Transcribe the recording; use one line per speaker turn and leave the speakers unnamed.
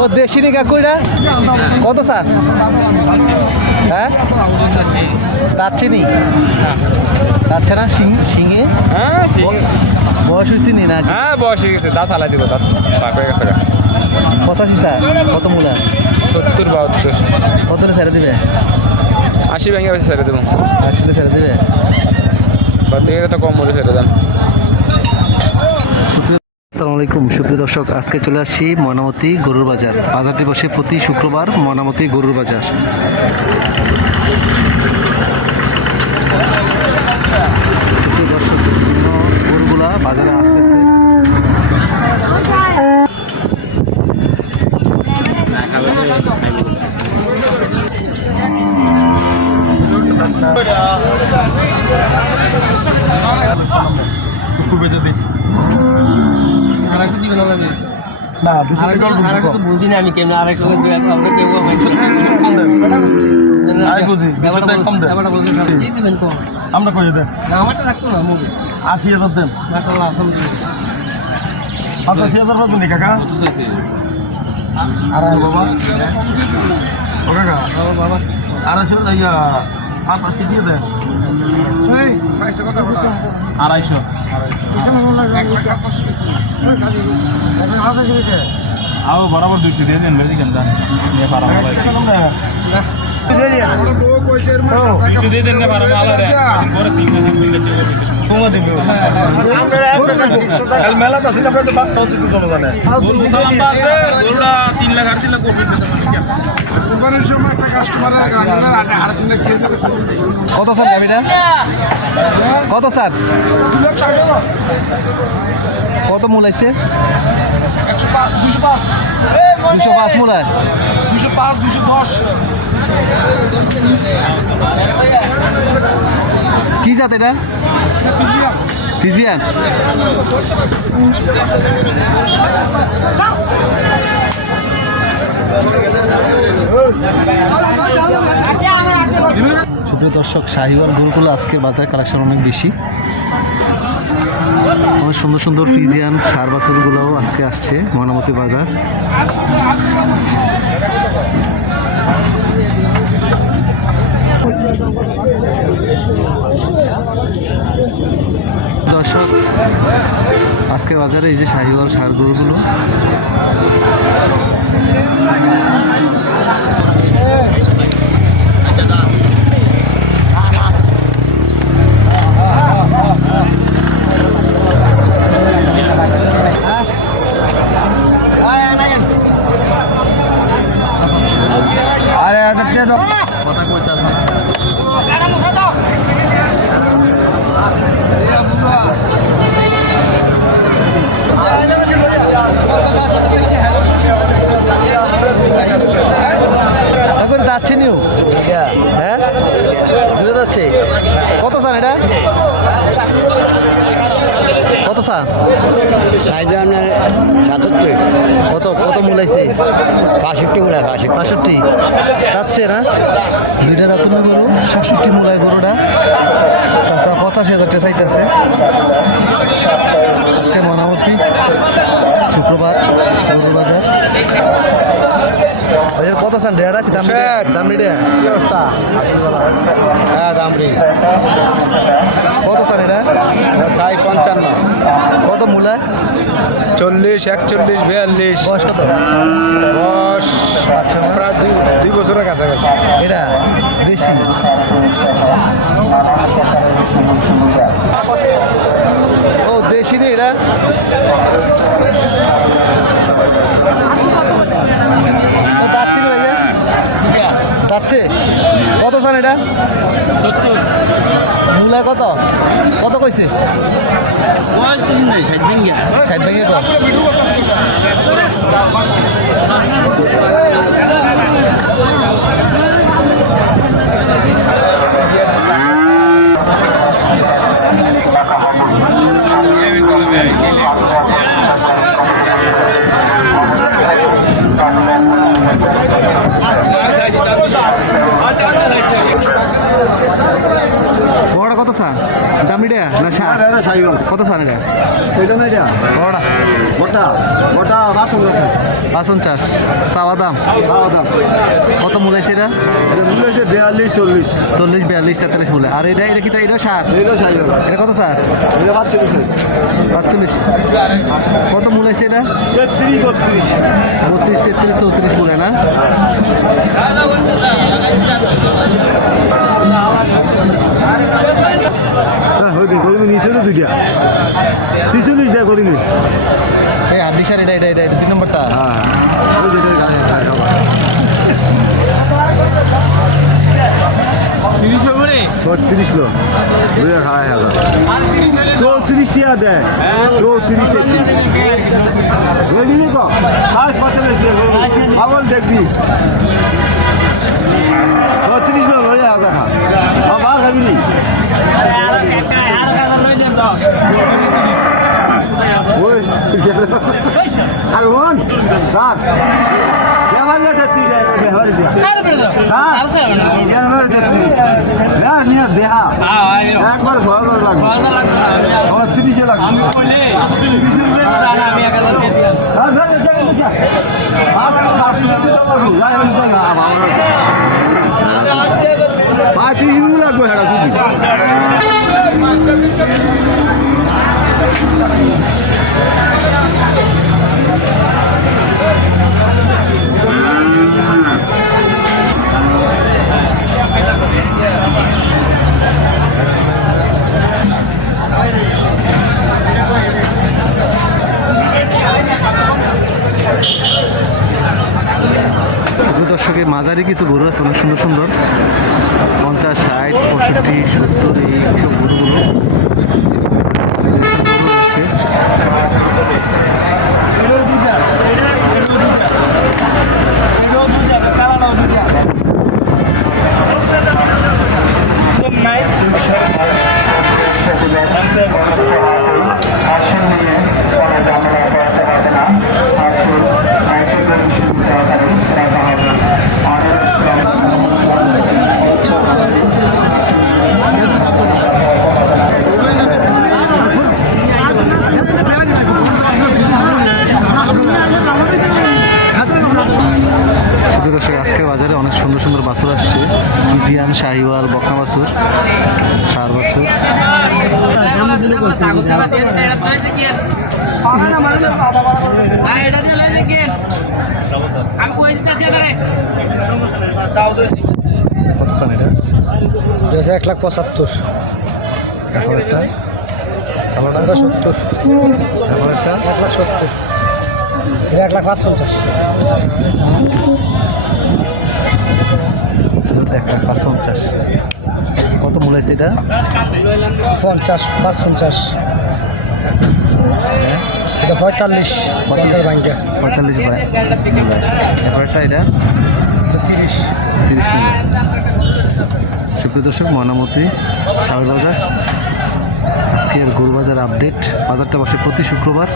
ও দেশি নি কাকু কত স্যার? হ্যাঁ? যাচ্ছে নি যাচ্ছে না সিং সিংহে
হ্যাঁ
বয়স হয়েছে নি না
হ্যাঁ বয়স হয়ে গেছে দাঁত আলা দিব দাঁত পাক হয়ে গেছে
পঁচাশি স্যার কত মূলা?
সত্তর বাহাত্তর।
কত ছেড়ে দিবে?
আশি ভেঙে বেশি ছেড়ে দেবো।
আসলে ছেড়ে দিবে?
বা থেকে কম মরে ছেড়ে দেন।
আসসালামু আলাইকুম। সুপ্রিয় দর্শক, আজকে চলে আসছি ময়নামতি গরুর বাজার। বাজারটি বসে প্রতি শুক্রবার ময়নামতি গরুর বাজার। বাজারে আসতেছে। না
বুঝি না আমি কেমন আড়াইশো
দেন। আমরা করে দেন?
আমারটা রাখতো না মুভি
আশি হাজার দেন।
মাসাল্লাহ আলহামদুলিল্লাহ।
পঁচাশি হাজার পাবেন কাকা? আড়াই বাবা ও কাকা
বাবা
আড়াইশো পঁচাশি দিয়ে দেন। আড়াইশো।
আও বরাবর দুশো দিয়ে দিন বেশি কেন
কত স্যার গাড়িটা কত স্যার? কত মূল আছে?
দুশো পাঁচ।
দুশো পাঁচ মূল
দুশো পাঁচ দুশো দশ।
কি জাত এটা? ফিজিয়ান। দর্শক সাহিবার গরুগুলো আজকে বাজার কালেকশন অনেক বেশি। অনেক সুন্দর সুন্দর ফিজিয়ান সার আজকে আসছে ময়নামতি বাজার। দর্শক আজকে বাজারে এই যে শাহিওয়াল সার গরুগুলো।
সাতাত্তর।
কত কত মূলাইছে
বাষট্টি মূলা বাষট্টি।
বাষট্টি। যাচ্ছে না? দুইটা দাঁতুন গরু সাতষট্টি মূলায় গরুটা। আচ্ছা পঁচাশি হাজারটা চাইতেছে। আজকে মনামতি শুক্রবার গরুর বাজার বাজার কত চান? রেড়া কি দাম। দাম রেড়া
হ্যাঁ দামরি
কত চান এটা?
চাই পঞ্চান্ন।
কত মূলায়
চল্লিশ একচল্লিশ বিয়াল্লিশ।
বয়স কত?
দশ প্রায় দুই দুই বছরের কাছাকাছি।
এটা দেশি? ও দেশি রে এটা ও যাচ্ছে না ভাইয়া যাচ্ছে কত সান এটা মূলা কত? কত কইছে? ষাট ভেঙে ষাট বড়টা স্যার? দাম এটা না সার কত সার এটা?
এটা না এটা।
বড়টা?
গোটা গোটা বাসন
পাঁচ পঞ্চাশ চাওয়া দাম? কত মূলাইছে এটা?
এটা মূল্য বিয়াল্লিশ চল্লিশ।
চল্লিশ বিয়াল্লিশ তেতাল্লিশ মূল্য আর এটা এটা কি এটা সার?
এটা
কত স্যার?
এটা পাঁচচল্লিশ
পাঁচচল্লিশ কত মূলাইছে এটা?
তেত্রিশ বত্রিশ।
বত্রিশ তেত্রিশ চৌত্রিশ মূল্য না?
দুইটা। ছিচল্লিশ দেয় করিমি
এই হাত দিশার এটা এটা এটা তিন নম্বরটা।
হ্যাঁ ওই গাড়ি খায় খাবার ছত্রিশ কিলো দুই আড়াই হাজার চৌত্রিশ টাকা দেয়। চৌত্রিশ রেডি কম সাড়ে পাঁচটা পাগল দেখবি। ছত্রিশ হাজার খা আর বোন স্যার ব্যবহার তেত্রিশ ব্যবহার স্যার ব্যবহার তেত্রিশ না নিয়ে দেহা একবার ছয় হাজার লাগবে পাঁচশো টাকা লাগবে, পঁয়ত্রিশ মিনিট লাগবে হেরা
দর্শকে মাঝারি কিছু গরু আছে, অনেক সুন্দর সুন্দর। পঞ্চাশ, ষাট, পঁয়ষট্টি, সত্তর, এই সব গরুগুলো গরু রয়েছে। শুধু দর্শক আজকের বাজারে অনেক সুন্দর সুন্দর বাছুর আসছে। ইজিয়ান শাহিওয়াল, বকনা বাছুর, সার বাছুর। এটা
এক লাখ পঁচাত্তর সত্তর এক লাখ সত্তর এক লাখ পাঁচ পঞ্চাশ
এক লাখ পাঁচ পঞ্চাশ কত মূল্য আছে এটা?
পঞ্চাশ পাঁচ পঞ্চাশ এটা পঁয়তাল্লিশ পঞ্চাশ ব্যাংকে।
পঁয়তাল্লিশ এরপরটা এটা?
তিরিশ।
তিরিশ সুপ্রিয় দর্শক ময়নামতি বাজার আজকের গরু বাজার আপডেট। বাজারটা বসে প্রতি শুক্রবার।